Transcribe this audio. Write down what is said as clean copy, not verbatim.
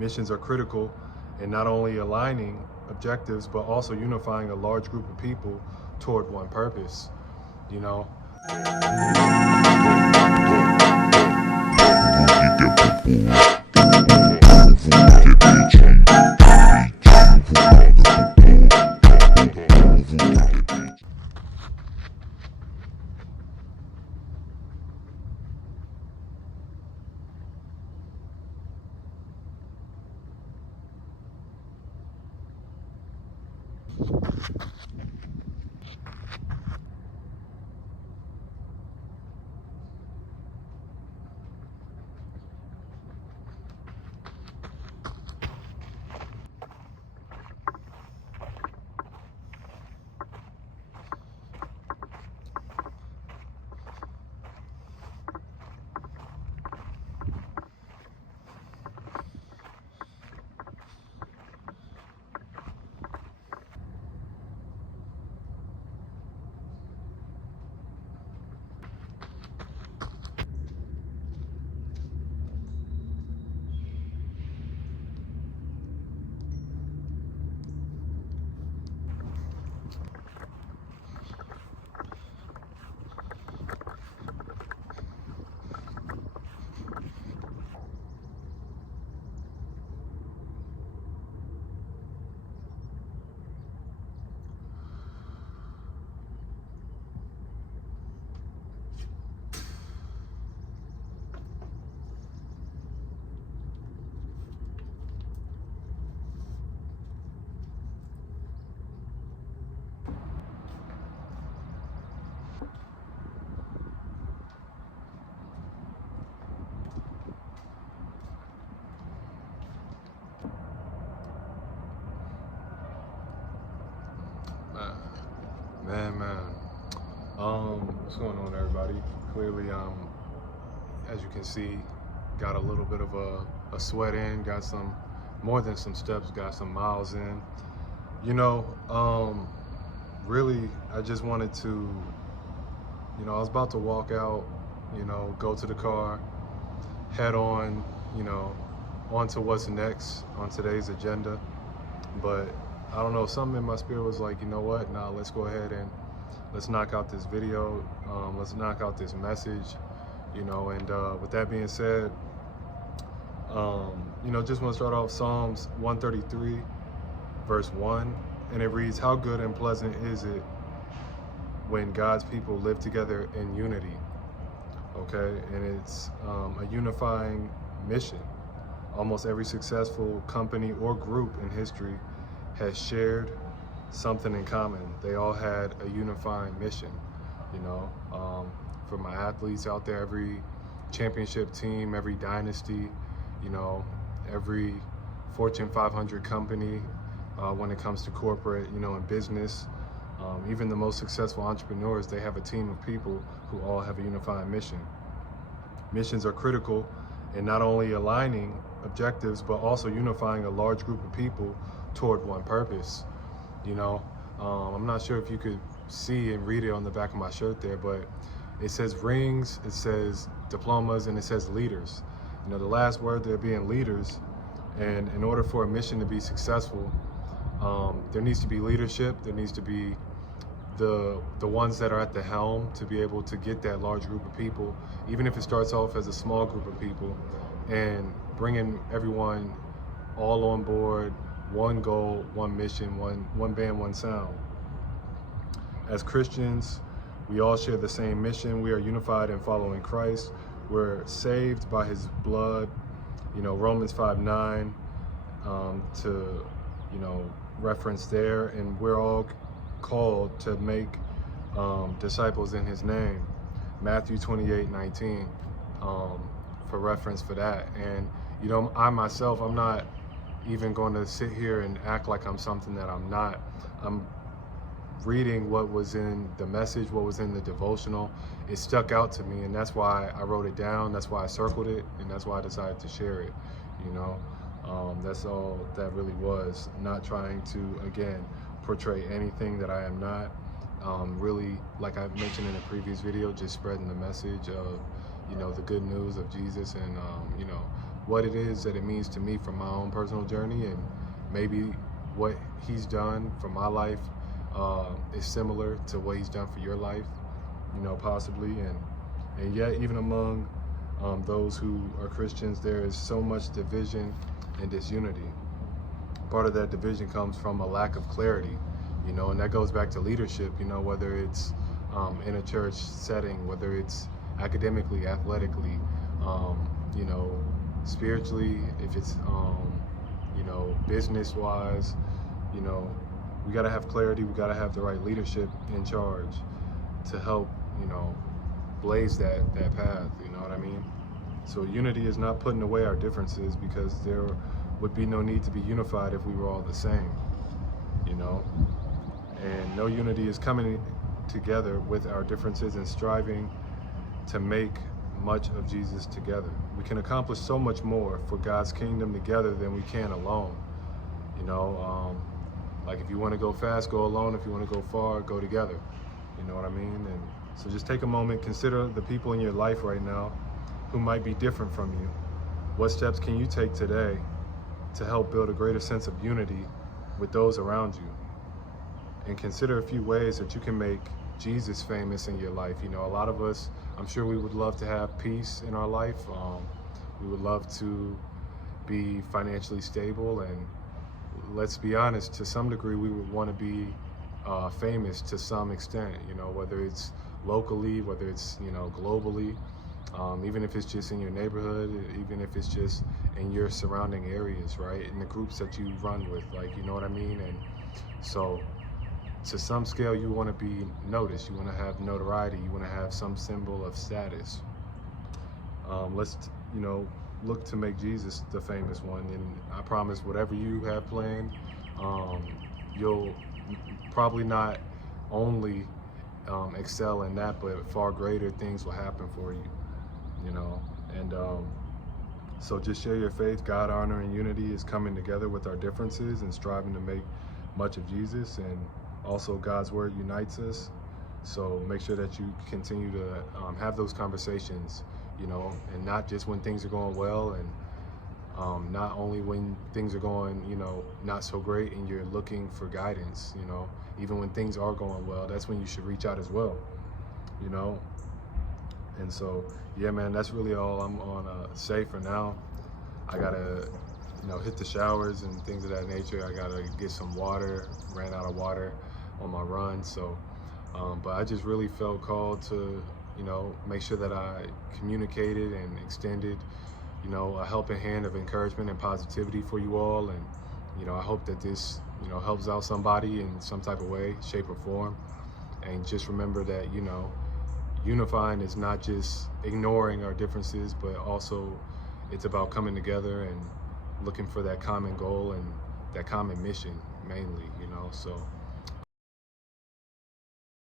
Missions are critical in not only aligning objectives, but also unifying a large group of people toward one purpose, you know? Man. What's going on, everybody? Clearly, as you can see, got a little bit of a sweat in, got some, more than some steps, got some miles in. Really, I just wanted to, I was about to walk out, go to the car, head on, on to what's next on today's agenda. But I don't know, something in my spirit was like, you know what, nah, let's go ahead and let's knock out this video, let's knock out this message, and with that being said, just want to start off Psalms 133, verse 1, and it reads, "How good and pleasant is it when God's people live together in unity." Okay, and it's a unifying mission. Almost every successful company or group in history has shared something in common. They all had a unifying mission, for my athletes out there, every championship team, every dynasty, every Fortune 500 company, when it comes to corporate, and business, even the most successful entrepreneurs, they have a team of people who all have a unifying mission. Missions are critical in not only aligning objectives, but also unifying a large group of people toward one purpose. I'm not sure if you could see and read it on the back of my shirt there, but it says rings, it says diplomas, and it says leaders. The last word there being leaders. And in order for a mission to be successful, there needs to be leadership. There needs to be the ones that are at the helm to be able to get that large group of people, even if it starts off as a small group of people, and bringing everyone all on board, one goal, one mission, one band, one sound. As Christians, we all share the same mission. We are unified in following Christ. We're saved by his blood, Romans 5:9 to reference there, and we're all called to make disciples in his name, Matthew 28:19, for reference for that. And I myself, I'm not even going to sit here and act like I'm something that I'm not. I'm reading what was in the message, what was in the devotional. It stuck out to me, and that's why I wrote it down, that's why I circled it, and that's why I decided to share it. That's all that really was. Not trying to, again, portray anything that I am not. Really, like I mentioned in a previous video, just spreading the message of, the good news of Jesus, and, what it is that it means to me from my own personal journey, and maybe what he's done for my life is similar to what he's done for your life, possibly. And yet, even among those who are Christians, there is so much division and disunity. Part of that division comes from a lack of clarity, and that goes back to leadership, whether it's in a church setting, whether it's academically, athletically, spiritually, if it's, business-wise, we got to have clarity. We got to have the right leadership in charge to help, blaze that path, you know what I mean? So unity is not putting away our differences, because there would be no need to be unified if we were all the same, and no unity is coming together with our differences and striving to make much of Jesus together. We can accomplish so much more for God's kingdom together than we can alone. Like if you want to go fast, go alone. If you want to go far, go together. You know what I mean? And so just take a moment, consider the people in your life right now who might be different from you. What steps can you take today to help build a greater sense of unity with those around you? And consider a few ways that you can make Jesus famous in your life. A lot of us, I'm sure we would love to have peace in our life. We would love to be financially stable, and let's be honest, to some degree we would want to be famous to some extent, whether it's locally, whether it's, globally, even if it's just in your neighborhood, even if it's just in your surrounding areas, right? In the groups that you run with, like, you know what I mean? And so to some scale, you want to be noticed, you want to have notoriety, you want to have some symbol of status. Let's, look to make Jesus the famous one. And I promise, whatever you have planned, you'll probably not only excel in that, but far greater things will happen for you, and so just share your faith. God, honor, and unity is coming together with our differences and striving to make much of Jesus. And also God's word unites us. So make sure that you continue to have those conversations, and not just when things are going well, and not only when things are going, not so great and you're looking for guidance, even when things are going well, that's when you should reach out as well, And so, yeah, man, that's really all I'm on say for now. I gotta, hit the showers and things of that nature. I gotta get some water, ran out of water on my run. So, but I just really felt called to, make sure that I communicated and extended, a helping hand of encouragement and positivity for you all. And, I hope that this, helps out somebody in some type of way, shape or form. And just remember that, unifying is not just ignoring our differences, but also it's about coming together and looking for that common goal and that common mission mainly, So